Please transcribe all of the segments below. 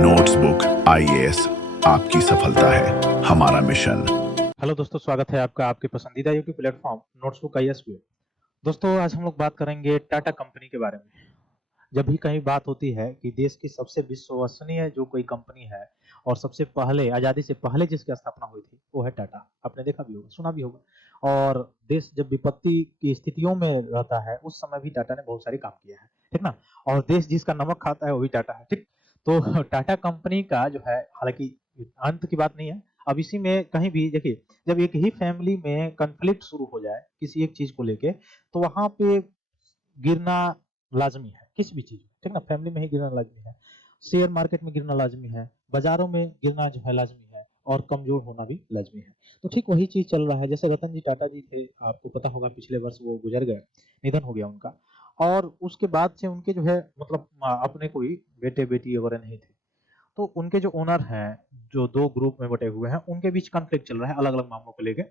Notebook IAS आपकी सफलता है हमारा मिशन। हेलो दोस्तों, स्वागत है आपका आपके पसंदीदा यूट्यूब प्लेटफॉर्म नोट्सबुक आईएएस पे। दोस्तों, आज हम लोग बात करेंगे टाटा कंपनी के बारे में। जब भी कहीं बात होती है कि देश की सबसे विश्वसनीय जो कोई कंपनी है और सबसे पहले आजादी से पहले जिसकी स्थापना हुई थी वो है टाटा। आपने देखा भी होगा, सुना भी होगा। और देश जब विपत्ति की स्थितियों में रहता है उस समय भी टाटा ने बहुत सारे काम किया है, ठीक ना। और देश जिसका नमक खाता है वो भी टाटा है, ठीक। तो टाटा कंपनी का जो है, हालांकि अंत की बात नहीं है। अब इसी में कहीं भी देखिए, जब एक ही फैमिली में कन्फ्लिक्ट शुरू हो जाए किसी एक चीज को लेके, तो वहां पे गिरना लाजमी है किसी भी चीज में, ठीक ना। फैमिली में ही गिरना लाजमी है, शेयर मार्केट में गिरना लाजमी है, बाजारों में गिरना जो है लाजमी है, और कमजोर होना भी लाजमी है। तो ठीक वही चीज चल रहा है। जैसे रतन जी टाटा जी थे, आपको पता होगा पिछले वर्ष वो गुजर गए, निधन हो गया उनका। और उसके बाद से उनके जो है मतलब अपने कोई बेटे बेटी वगैरह नहीं थे। तो उनके जो ओनर हैं, जो दो ग्रुप में बटे हुए हैं, उनके बीच कॉन्फ्लिक्ट चल रहा है अलग अलग मामलों को लेके।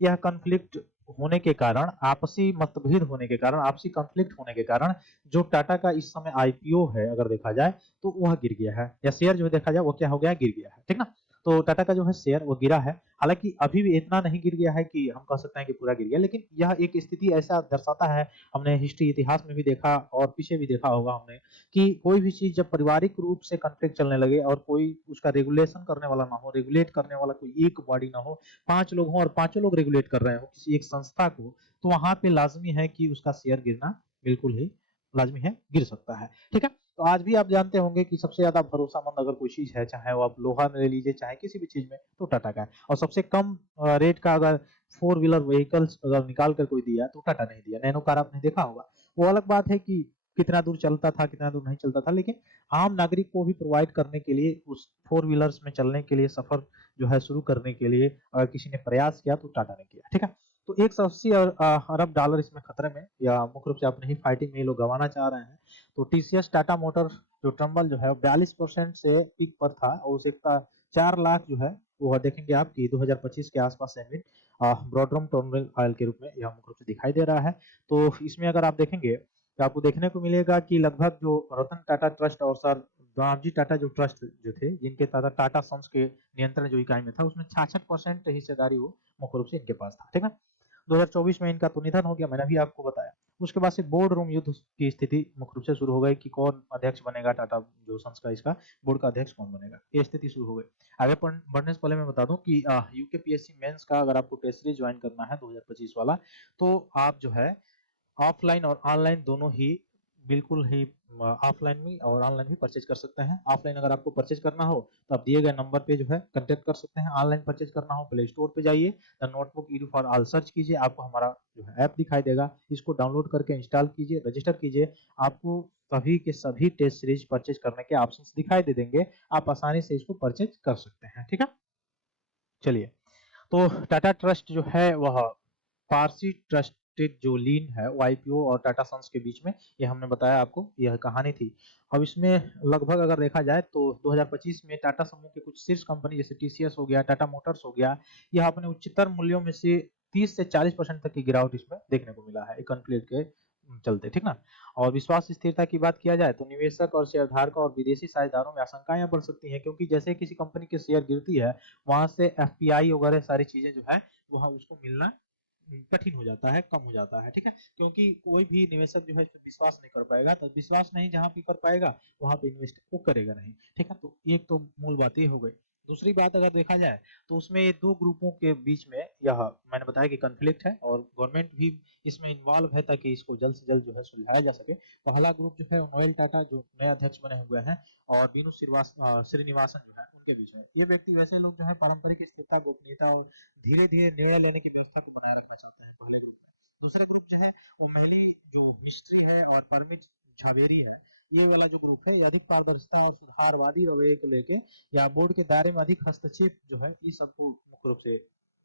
यह कॉन्फ्लिक्ट होने के कारण, आपसी मतभेद होने के कारण, आपसी कॉन्फ्लिक्ट होने के कारण जो टाटा का इस समय आईपीओ है अगर देखा जाए तो वह गिर गया है, या शेयर जो देखा जाए वो क्या हो गया है, गिर गया है, ठीक ना। तो टाटा का जो है शेयर वो गिरा है। हालांकि अभी भी इतना नहीं गिर गया है कि हम कह सकते हैं कि पूरा गिर गया, लेकिन यह एक स्थिति ऐसा दर्शाता है। हमने हिस्ट्री इतिहास में भी देखा और पीछे भी देखा होगा हमने, कि कोई भी चीज जब पारिवारिक रूप से कॉन्फ्लिक्ट चलने लगे और कोई उसका रेगुलेशन करने वाला ना हो, रेगुलेट करने वाला कोई एक बॉडी ना हो, 5 लोग हों और पांचों लोग रेगुलेट कर रहे हो किसी एक संस्था को, तो वहां पे लाजमी है कि उसका शेयर गिरना बिल्कुल ही लाजमी है, गिर सकता है, ठीक है। तो आज भी आप जानते होंगे कि सबसे ज्यादा भरोसामंद अगर कोई चीज है, चाहे वो आप लोहा ले लीजिए चाहे किसी भी चीज में, तो टाटा का है। और सबसे कम रेट का अगर 4 व्हीलर व्हीकल्स अगर निकाल कर कोई दिया तो टाटा नहीं दिया। नैनो कार आपने देखा होगा। वो अलग बात है कि कितना दूर चलता था कितना दूर नहीं चलता था, लेकिन आम नागरिक को भी प्रोवाइड करने के लिए, उस 4 व्हीलर्स में चलने के लिए, सफर जो है शुरू करने के लिए अगर किसी ने प्रयास किया तो टाटा ने किया, ठीक है। तो 180 अरब डॉलर इसमें खतरे में, या मुख्य रूप से अपनी ही फाइटिंग में ये लोग गंवाना चाह रहे हैं। तो टीसीएस टाटा मोटर जो ट्रम्बल जो है 42% से पीक पर था, और उसे 4 लाख जो है वो देखेंगे आप कि 2025 के आसपास एमिट ब्रॉडरम टर्मिनल ऑयल के रूप में यह मुख्य रूप से दिखाई दे रहा है। तो इसमें अगर आप देखेंगे तो आपको देखने को मिलेगा कि लगभग जो रतन टाटा ट्रस्ट और सर दामजी टाटा जो ट्रस्ट जो थे, जिनके तहत टाटा सन्स के नियंत्रण जो इकाई में था, उसमें 66% हिस्सेदारी वो मुख्य रूप से इनके पास था, ठीक है। 2024 में इनका तो निधन हो गया, मैंने भी आपको बताया। उसके बाद से बोर्ड रूम युद्ध की स्थिति मुख्य रूप से शुरू हो गई कि कौन अध्यक्ष बनेगा, टाटा जो सन्स का इसका बोर्ड का अध्यक्ष कौन बनेगा, ये स्थिति शुरू हो गई। आगे बढ़ने से पहले मैं बता दूं कि यूकेपीएससी मेंस का अगर आपको टेस्ट सीरीज ज्वाइन करना है 2025 वाला, तो आप जो है ऑफलाइन और ऑनलाइन दोनों ही, बिल्कुल ही ऑफलाइन भी और ऑनलाइन भी परचेज कर सकते हैं। ऑफलाइन अगर आपको परचेज करना हो तो आप दिए गए नंबर पे जो है कांटेक्ट कर सकते हैं। ऑनलाइन परचेज करना हो प्ले स्टोर पे जाइए, the notebook Edu for all search कीजिए, आपको हमारा जो है ऐप दिखाई देगा, इसको डाउनलोड करके इंस्टॉल कीजिए, रजिस्टर कीजिए। आपको सभी के सभी टेस्ट सीरीज परचेज करने के ऑप्शंस दिखाई दे देंगे, आप आसानी से इसको परचेज कर सकते हैं, ठीक है। चलिए, तो टाटा ट्रस्ट जो है वह पारसी ट्रस्टेड जो लीन है वो आईपीओ और टाटा सन्स के बीच में, ये हमने बताया आपको, यह कहानी थी। अब इसमें लगभग अगर देखा जाए तो 2025 में टाटा समूह के कुछ शीर्ष कंपनी जैसे टीसीएस हो गया, टाटा मोटर्स हो गया, यह अपने उच्चतर मूल्यों में से 30 से 40% तक की गिरावट इसमें देखने को मिला है कॉन्फ्लिक्ट के चलते, ठीक ना। और विश्वास स्थिरता की बात किया जाए तो निवेशक और शेयरधारकों और विदेशी साझेदारों में आशंकाएं बढ़ सकती हैं, क्योंकि जैसे किसी कंपनी की शेयर गिरती है, वहां से एफपीआई वगैरह सारी चीजें जो है वह उसको मिलना कठिन हो जाता है, कम हो जाता है, ठीक है। क्योंकि कोई भी निवेशक जो है इस पे विश्वास नहीं कर पाएगा, तो विश्वास नहीं जहां पे कर पाएगा वहां पे इन्वेस्ट वो करेगा नहीं, ठीक है। तो एक तो मूल बात ये हो गई। दूसरी बात अगर देखा जाए तो उसमें ये दो ग्रुपों के बीच में यह मैंने बताया कि कॉन्फ्लिक्ट है, और गवर्नमेंट भी इसमें इन्वॉल्व है ताकि इसको जल्द से जल्द जो है सुलझाया जा सके। पहला ग्रुप जो है नोएल टाटा जो नए अध्यक्ष बने हुए हैं, और बीनू श्रीनिवासन जो है उनके बीच में। ये व्यक्ति वैसे लोग जो है पारंपरिक स्थिरता, गोपनीयता और धीरे धीरे निर्णय लेने की व्यवस्था को बनाए रखना चाहते हैं, पहले ग्रुप में। दूसरे ग्रुप जो है वो महली जो मिस्ट्री है और परमिट झावेरी है, ये वाला जो ग्रुप है, ये अधिक पारदर्शिता और सुधारवादी रवैये को लेके, या बोर्ड के दायरे में अधिक हस्तक्षेप जो है, इस सबको मुख्य रूप से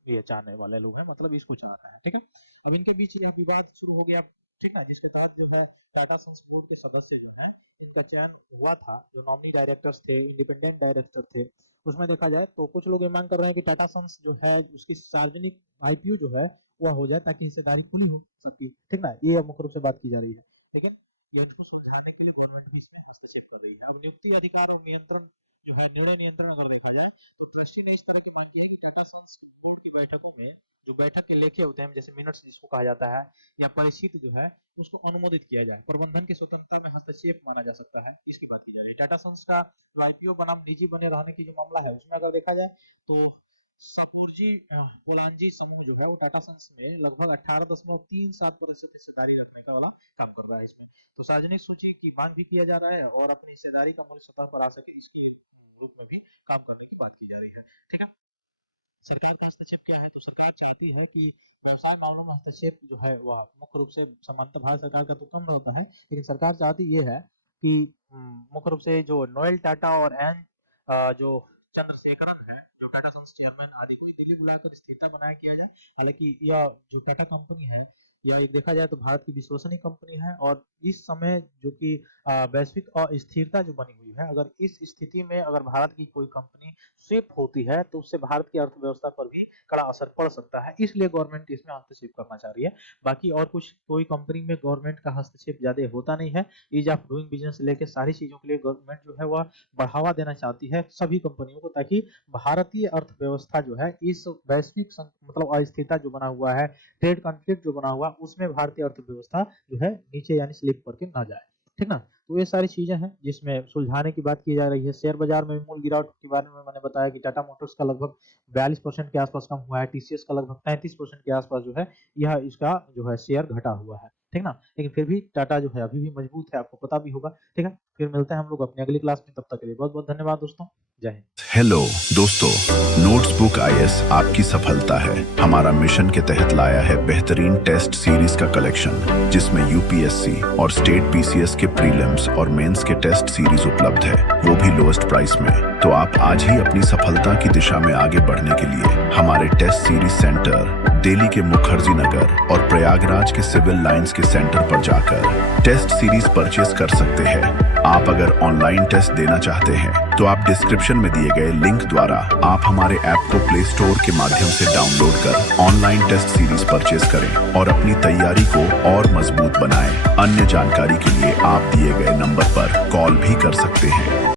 ये चाहने वाले लोग हैं, मतलब इसको चाह रहा है, ठीक है। अब इनके बीच यह विवाद शुरू हो गया, ठीक ना, जिसके तहत जो है टाटा सन्स बोर्ड के सदस्य जो हैं, इनका चयन हुआ था, जो नॉमिनी डायरेक्टर्स थे, इंडिपेंडेंट डायरेक्टर थे। उसमें देखा जाए तो कुछ लोग ये मांग कर रहे हैं कि टाटा सन्स जो है उसकी सार्वजनिक आईपीओ जो है वह हो जाए, ताकि हिस्सेदारी खुली हो सबकी, ठीक ना, ये मुख्य रूप से बात की जा रही है। लेकिन ये इनको सुलझाने के लिए गवर्नमेंट भी इसमें हस्तक्षेप कर रही है। अब नियुक्ति अधिकार और नियंत्रण जो है निर्णय नियंत्रण अगर देखा जाए तो ट्रस्टी ने इस तरह की मांग की है कि टाटा सन्स बोर्ड की बैठकों में जो बैठक के लेखे होते हैं जैसे मिनट्स जिसको कहा जाता है या परिचित जो है उसको अनुमोदित किया जाए। प्रबंधन की स्वतंत्रता में हस्तक्षेप माना जा सकता है, इसकी बात की जा रही है। टाटा सन्स का जो आईपीओ बनाम निजी बने रहने की जो मामला है उसमें अगर देखा जाए तो सपोरजी पोलांजी समूह जो है वो टाटा सन्स में लगभग 18.37% हिस्सेदारी रखने का वाला काम कर रहा है इसमें। तो सार्वजनिक सूची की मांग भी किया जा रहा है और अपनी हिस्सेदारी का मूल्य सतह पर आ सके इसके रूप में भी काम करने की बात की जा रही है। ठीक है, सरकार का हस्तक्षेप क्या है? तो सरकार चाहती है कि व्यवसाय मामलों में हस्तक्षेप जो है वह मुख्य रूप से सामान्यतः भारत सरकार का तो कम रहता है, लेकिन सरकार चाहती ये है कि मुख्य रूप से जो नोएल टाटा और एन जो चंद्रशेखरन है, जो टाटा सन्स चेयरमैन आदि को दिल्ली बुलाकर स्थिरता बनाए किया जाए। हालांकि यह जो टाटा कंपनी है यह एक देखा जाए तो भारत की विश्वसनीय कंपनी है और इस समय जो कि वैश्विक अस्थिरता जो बनी हुई है, अगर इस स्थिति में अगर भारत की कोई कंपनी शिफ्ट होती है तो उससे भारत की अर्थव्यवस्था पर भी कड़ा असर पड़ सकता है, इसलिए गवर्नमेंट इसमें हस्तक्षेप करना चाह रही है। बाकी और कुछ कोई कंपनी में गवर्नमेंट का हस्तक्षेप ज्यादा होता नहीं है। ईज ऑफ डूइंग बिजनेस से लेकर सारी चीजों के लिए गवर्नमेंट जो है वह बढ़ावा देना चाहती है सभी कंपनियों को, ताकि भारतीय अर्थव्यवस्था जो है इस वैश्विक मतलब अस्थिरता जो बना हुआ है, ट्रेड कॉन्फ्लिक्ट जो बना हुआ, उसमें भारतीय अर्थव्यवस्था जो है नीचे यानी स्लिप करके ना जाए। ठीक ना, तो ये सारी चीजें हैं जिसमें सुलझाने की बात की जा रही है। शेयर बाजार में मूल गिरावट के बारे में मैंने बताया कि टाटा मोटर्स का लगभग 42% के आसपास कम हुआ है, टीसीएस का लगभग 33% के आसपास जो है यह इसका जो है शेयर घटा हुआ है। ठीक ना, लेकिन फिर भी टाटा जो है अभी भी मजबूत है, आपको पता भी होगा। ठीक है, फिर मिलते हैं हम लोग अपनी अगली क्लास में, तब तक के लिए बहुत बहुत धन्यवाद दोस्तों, जय हिंद। हेलो दोस्तों, नोट्सबुक आईएएस आपकी सफलता है हमारा मिशन के तहत लाया है बेहतरीन टेस्ट सीरीज का कलेक्शन, जिसमें यूपीएससी और स्टेट पीसीएस के प्रीलिम्स और मेंस के टेस्ट सीरीज उपलब्ध है, वो भी लोएस्ट प्राइस में। तो आप आज ही अपनी सफलता की दिशा में आगे बढ़ने के लिए हमारे टेस्ट सीरीज सेंटर दिल्ली के मुखर्जी नगर और प्रयागराज के सिविल लाइंस के सेंटर पर जाकर टेस्ट सीरीज परचेज कर सकते हैं। आप अगर ऑनलाइन टेस्ट देना चाहते हैं तो आप डिस्क्रिप्शन में दिए गए लिंक द्वारा आप हमारे ऐप को प्ले स्टोर के माध्यम से डाउनलोड कर ऑनलाइन टेस्ट सीरीज परचेज करें और अपनी तैयारी को और मजबूत बनाएं। अन्य जानकारी के लिए आप दिए गए नंबर पर कॉल भी कर सकते हैं।